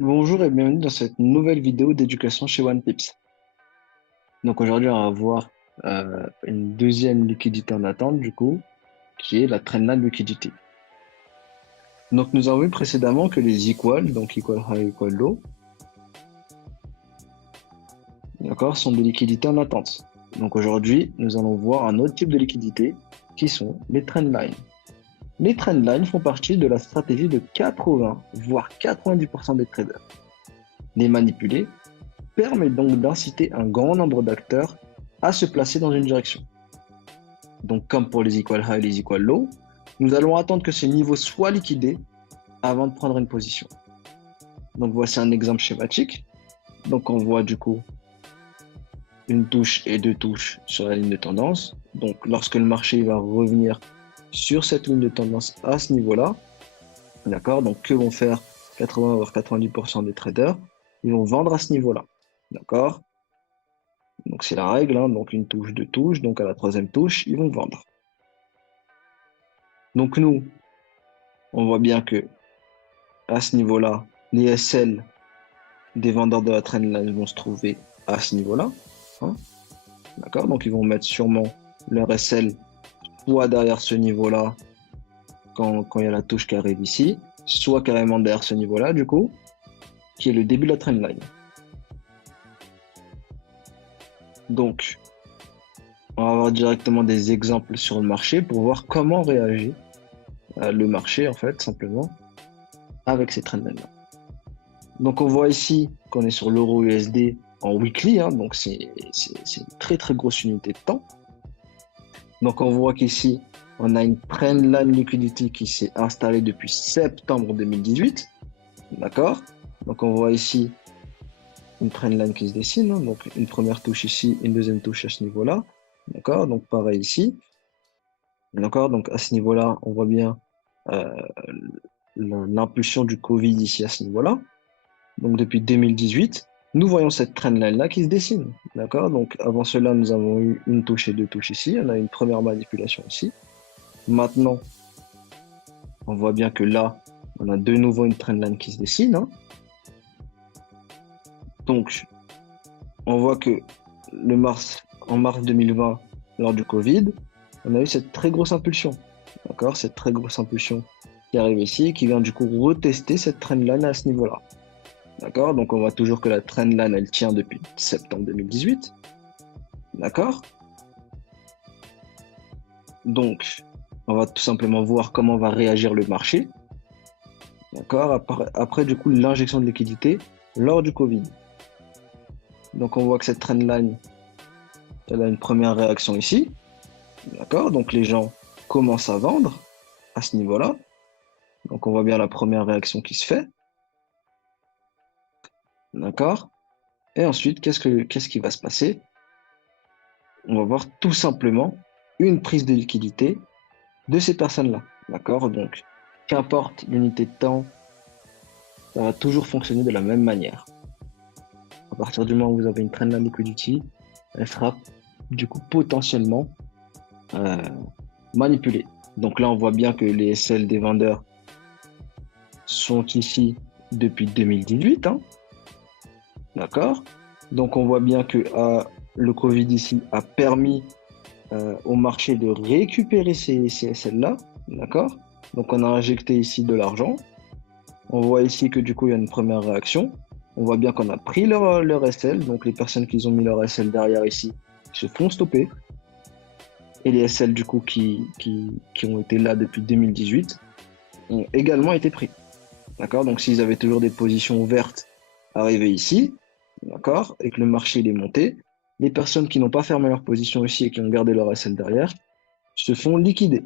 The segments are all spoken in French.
Bonjour et bienvenue dans cette nouvelle vidéo d'éducation chez OnePips. Donc aujourd'hui, on va voir une deuxième liquidité en attente, du coup, qui est la trendline liquidity. Donc nous avons vu précédemment que les equal, donc equal high, equal low, d'accord, sont des liquidités en attente. Donc aujourd'hui, nous allons voir un autre type de liquidité qui sont les trendlines. Les trendlines font partie de la stratégie de 80, voire 90% des traders. Les manipuler permet donc d'inciter un grand nombre d'acteurs à se placer dans une direction. Donc, comme pour les equal high et les equal low, nous allons attendre que ces niveaux soient liquidés avant de prendre une position. Donc, voici un exemple schématique. Donc, on voit du coup une touche et deux touches sur la ligne de tendance. Donc, lorsque le marché va revenir sur cette ligne de tendance à ce niveau-là, d'accord, donc que vont faire 80 voire 90% des traders? Ils vont vendre à ce niveau-là, d'accord? Donc, c'est la règle, hein, donc une touche, deux touches. Donc, à la troisième touche, ils vont vendre. Donc, nous, on voit bien que à ce niveau-là, les SL des vendeurs de la trendline vont se trouver à ce niveau-là, hein, d'accord? Donc, ils vont mettre sûrement leur SL soit derrière ce niveau-là, quand il y a la touche qui arrive ici, soit carrément derrière ce niveau-là, du coup, qui est le début de la trendline. Donc, on va avoir directement des exemples sur le marché pour voir comment réagit le marché, en fait, simplement, avec ces trendlines-là. Donc, on voit ici qu'on est sur l'euro USD en weekly, hein, donc c'est une très très grosse unité de temps. Donc, on voit qu'ici, on a une trendline liquidity qui s'est installée depuis septembre 2018. D'accord? Donc, on voit ici une trendline qui se dessine, hein, donc une première touche ici, une deuxième touche à ce niveau-là. D'accord? Donc, pareil ici. D'accord? Donc, à ce niveau-là, on voit bien euh, l'impulsion du Covid ici à ce niveau-là. Donc depuis 2018, nous voyons cette trendline-là qui se dessine. D'accord? Donc avant cela, nous avons eu une touche et deux touches ici. On a une première manipulation ici. Maintenant, on voit bien que là, on a de nouveau une trendline qui se dessine, hein. Donc, on voit que en mars 2020, lors du Covid, on a eu cette très grosse impulsion. D'accord? Cette très grosse impulsion qui arrive ici et qui vient du coup retester cette trendline à ce niveau-là. D'accord? Donc, on voit toujours que la trendline, elle tient depuis septembre 2018. D'accord? Donc, on va tout simplement voir comment va réagir le marché. D'accord? Après, du coup, l'injection de liquidité lors du Covid. Donc, on voit que cette trendline, elle a une première réaction ici. D'accord? Donc, les gens commencent à vendre à ce niveau-là. Donc, on voit bien la première réaction qui se fait. D'accord? Et ensuite, qu'est-ce qui va se passer? On va voir tout simplement une prise de liquidité de ces personnes-là. D'accord? Donc, qu'importe l'unité de temps, ça va toujours fonctionner de la même manière. À partir du moment où vous avez une trendline liquidity, elle sera du coup potentiellement euh, manipulée. Donc là, on voit bien que les SL des vendeurs sont ici depuis 2018, hein, d'accord? Donc on voit bien que le Covid ici a permis au marché de récupérer ces SL-là, d'accord? Donc on a injecté ici de l'argent. On voit ici que du coup, il y a une première réaction. On voit bien qu'on a pris leur SL, donc les personnes qui ont mis leur SL derrière ici se font stopper. Et les SL du coup qui ont été là depuis 2018 ont également été pris. D'accord? Donc s'ils avaient toujours des positions ouvertes arrivées ici, d'accord, et que le marché est monté, les personnes qui n'ont pas fermé leur position ici et qui ont gardé leur SL derrière se font liquider.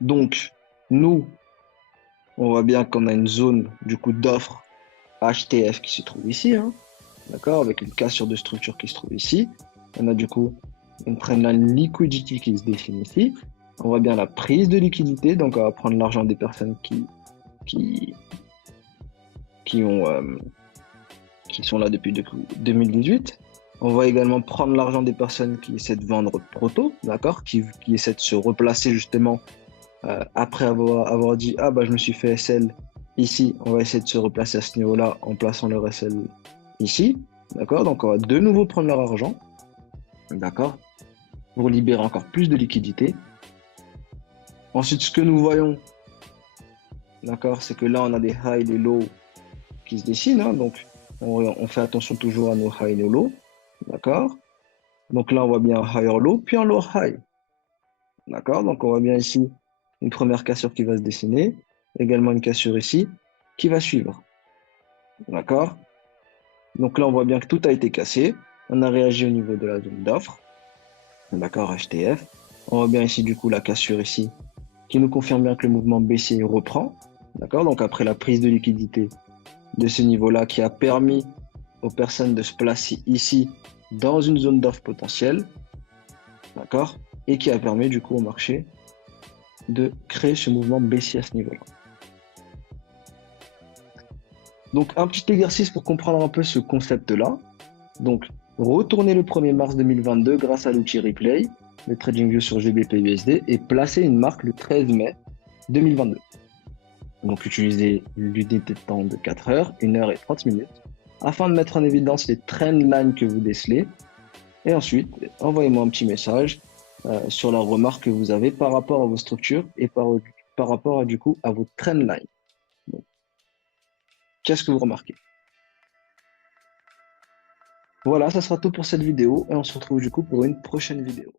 Donc, nous, on voit bien qu'on a une zone du coup d'offre HTF qui se trouve ici, hein, d'accord, avec une cassure de structure qui se trouve ici. On a du coup une trendline liquidity qui se dessine ici. On voit bien la prise de liquidité, donc on va prendre l'argent des personnes qui, qui, ont, euh, qui sont là depuis 2018. On va également prendre l'argent des personnes qui essaient de vendre proto, d'accord, qui essaient de se replacer justement après avoir dit ah bah je me suis fait SL Ici, on va essayer de se replacer à ce niveau-là en plaçant le RSL ici. D'accord? Donc, on va de nouveau prendre leur argent. D'accord? Pour libérer encore plus de liquidité. Ensuite, ce que nous voyons, d'accord, c'est que là, on a des highs et des lows qui se dessinent. Hein, donc, on fait attention toujours à nos highs et nos lows. D'accord? Donc là, on voit bien un higher low, puis un lower high. D'accord? Donc, on voit bien ici une première cassure qui va se dessiner. Également une cassure ici qui va suivre. D'accord? Donc là, on voit bien que tout a été cassé. On a réagi au niveau de la zone d'offre. D'accord, HTF. On voit bien ici, du coup, la cassure ici qui nous confirme bien que le mouvement baissier reprend. D'accord? Donc après la prise de liquidité de ce niveau-là qui a permis aux personnes de se placer ici dans une zone d'offre potentielle. D'accord? Et qui a permis du coup au marché de créer ce mouvement baissier à ce niveau-là. Donc un petit exercice pour comprendre un peu ce concept-là. Donc retourner le 1er mars 2022 grâce à l'outil Replay, le TradingView sur GBP USD et placer une marque le 13 mai 2022. Donc utiliser l'unité de temps de 4 heures, 1 heure et 30 minutes afin de mettre en évidence les trend lines que vous décelez. Et ensuite, envoyez-moi un petit message sur la remarque que vous avez par rapport à vos structures et par rapport du coup à vos trend lines. Donc, qu'est-ce que vous remarquez? Voilà, ça sera tout pour cette vidéo et on se retrouve du coup pour une prochaine vidéo.